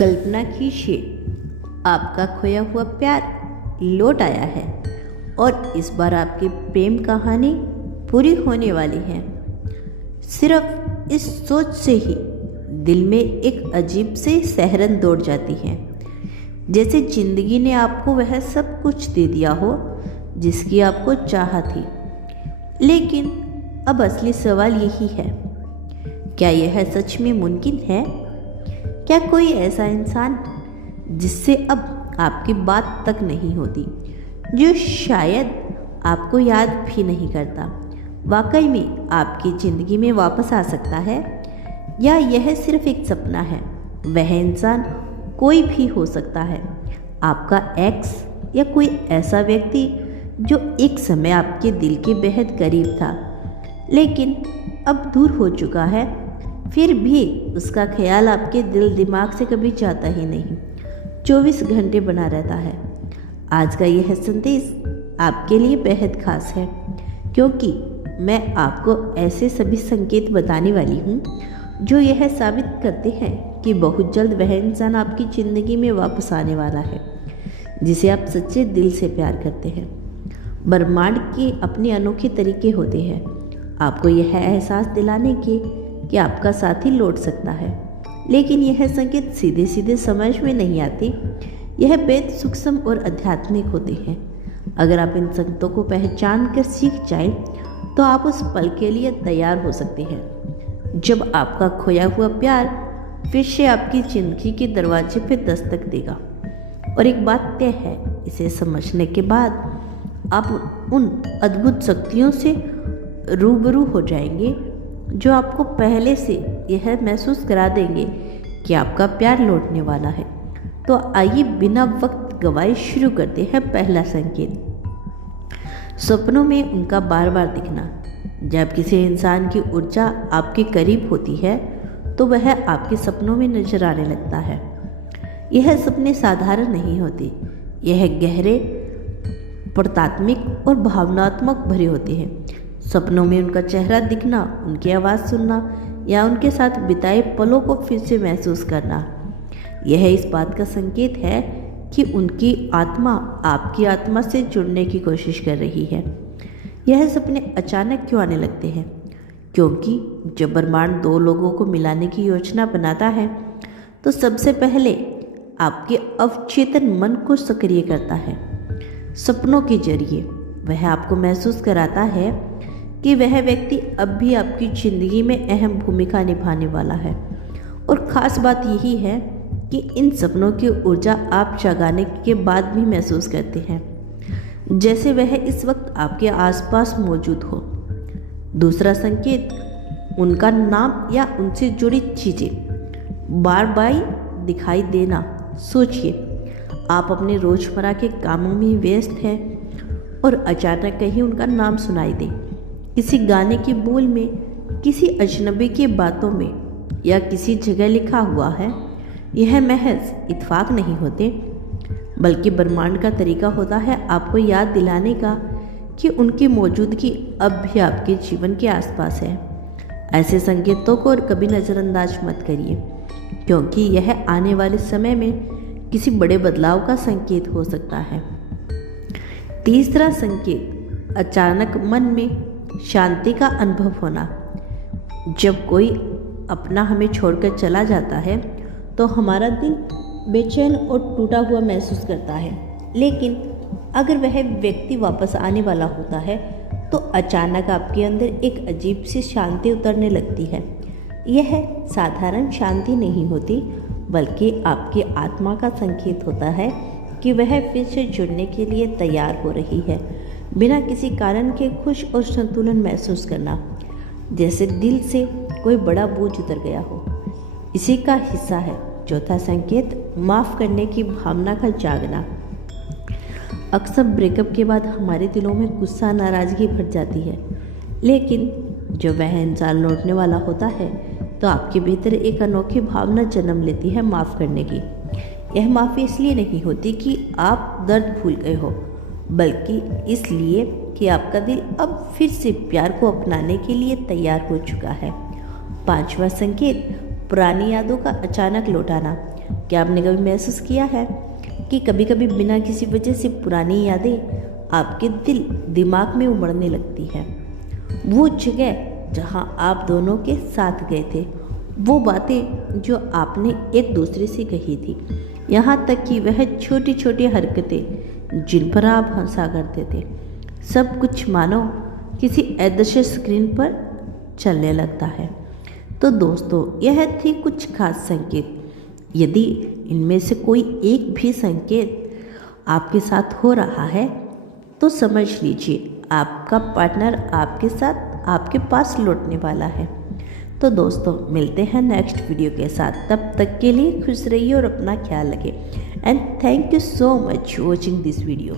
कल्पना कीजिए, आपका खोया हुआ प्यार लौट आया है और इस बार आपकी प्रेम कहानी पूरी होने वाली है। सिर्फ इस सोच से ही दिल में एक अजीब सी सहरन दौड़ जाती है, जैसे जिंदगी ने आपको वह सब कुछ दे दिया हो जिसकी आपको चाह थी। लेकिन अब असली सवाल यही है, क्या यह सच में मुमकिन है? क्या कोई ऐसा इंसान जिससे अब आपकी बात तक नहीं होती, जो शायद आपको याद भी नहीं करता, वाकई में आपकी ज़िंदगी में वापस आ सकता है? या यह सिर्फ एक सपना है? वह इंसान कोई भी हो सकता है, आपका एक्स या कोई ऐसा व्यक्ति जो एक समय आपके दिल के बेहद करीब था लेकिन अब दूर हो चुका है। फिर भी उसका ख्याल आपके दिल दिमाग से कभी जाता ही नहीं, 24 घंटे बना रहता है। आज का यह संदेश आपके लिए बेहद खास है, क्योंकि मैं आपको ऐसे सभी संकेत बताने वाली हूँ जो यह साबित करते हैं कि बहुत जल्द वह इंसान आपकी ज़िंदगी में वापस आने वाला है जिसे आप सच्चे दिल से प्यार करते हैं। ब्रह्मांड के अपने अनोखे तरीके होते हैं आपको यह एहसास दिलाने के कि आपका साथी लौट सकता है, लेकिन यह संकेत सीधे सीधे समझ में नहीं आते। यह बेहद सूक्ष्म और आध्यात्मिक होते हैं। अगर आप इन संकेतों को पहचान कर सीख जाएं, तो आप उस पल के लिए तैयार हो सकते हैं जब आपका खोया हुआ प्यार फिर से आपकी जिंदगी के दरवाजे पर दस्तक देगा। और एक बात तय है, इसे समझने के बाद आप उन अद्भुत शक्तियों से रूबरू हो जाएंगे जो आपको पहले से यह महसूस करा देंगे कि आपका प्यार लौटने वाला है। तो आइए बिना वक्त गवाए शुरू करते हैं। पहला संकेत, सपनों में उनका बार बार दिखना। जब किसी इंसान की ऊर्जा आपके करीब होती है तो वह आपके सपनों में नजर आने लगता है। यह सपने साधारण नहीं होते, यह गहरे, प्रतीकात्मक और भावनात्मक भरे होते हैं। सपनों में उनका चेहरा दिखना, उनकी आवाज़ सुनना या उनके साथ बिताए पलों को फिर से महसूस करना, यह इस बात का संकेत है कि उनकी आत्मा आपकी आत्मा से जुड़ने की कोशिश कर रही है। यह सपने अचानक क्यों आने लगते हैं? क्योंकि जब ब्रह्मांड दो लोगों को मिलाने की योजना बनाता है तो सबसे पहले आपके अवचेतन मन को सक्रिय करता है। सपनों के जरिए वह आपको महसूस कराता है कि वह व्यक्ति अब भी आपकी ज़िंदगी में अहम भूमिका निभाने वाला है। और ख़ास बात यही है कि इन सपनों की ऊर्जा आप जगाने के बाद भी महसूस करते हैं, जैसे वह इस वक्त आपके आसपास मौजूद हो। दूसरा संकेत, उनका नाम या उनसे जुड़ी चीज़ें बार बार दिखाई देना। सोचिए, आप अपने रोज़मर्रा के कामों में व्यस्त हैं और अचानक कहीं उनका नाम सुनाई दे, किसी गाने के बोल में, किसी अजनबी की बातों में या किसी जगह लिखा हुआ है। यह महज इत्तेफाक नहीं होते, बल्कि ब्रह्मांड का तरीका होता है आपको याद दिलाने का कि उनकी मौजूदगी अब भी आपके जीवन के आसपास है। ऐसे संकेतों को कभी नज़रअंदाज मत करिए, क्योंकि यह आने वाले समय में किसी बड़े बदलाव का संकेत हो सकता है। तीसरा संकेत, अचानक मन में शांति का अनुभव होना। जब कोई अपना हमें छोड़कर चला जाता है तो हमारा दिल बेचैन और टूटा हुआ महसूस करता है, लेकिन अगर वह व्यक्ति वापस आने वाला होता है तो अचानक आपके अंदर एक अजीब सी शांति उतरने लगती है। यह साधारण शांति नहीं होती, बल्कि आपकी आत्मा का संकेत होता है कि वह फिर से जुड़ने के लिए तैयार हो रही है। बिना किसी कारण के खुश और संतुलन महसूस करना, जैसे दिल से कोई बड़ा बोझ उतर गया हो, इसी का हिस्सा है। चौथा संकेत, माफ़ करने की भावना का जागना। अक्सर ब्रेकअप के बाद हमारे दिलों में गुस्सा, नाराज़गी भर जाती है, लेकिन जब वह इंसान लौटने वाला होता है तो आपके भीतर एक अनोखी भावना जन्म लेती है माफ़ करने की। यह माफ़ी इसलिए नहीं होती कि आप दर्द भूल गए हो, बल्कि इसलिए कि आपका दिल अब फिर से प्यार को अपनाने के लिए तैयार हो चुका है। पांचवा संकेत, पुरानी यादों का अचानक लौट आना। क्या आपने कभी महसूस किया है कि कभी कभी बिना किसी वजह से पुरानी यादें आपके दिमाग में उमड़ने लगती है? वो जगह जहां आप दोनों के साथ गए थे, वो बातें जो आपने एक दूसरे से कही थी, यहाँ तक कि वह छोटी छोटी हरकतें जिन पर आप हंसा करते थे, सब कुछ मानो किसी अदृश्य स्क्रीन पर चलने लगता है। तो दोस्तों, यह थी कुछ खास संकेत। यदि इनमें से कोई एक भी संकेत आपके साथ हो रहा है तो समझ लीजिए आपका पार्टनर आपके साथ आपके पास लौटने वाला है। तो दोस्तों, मिलते हैं नेक्स्ट वीडियो के साथ। तब तक के लिए खुश रहिए और अपना ख्याल रखें। And thank you so much watching this video.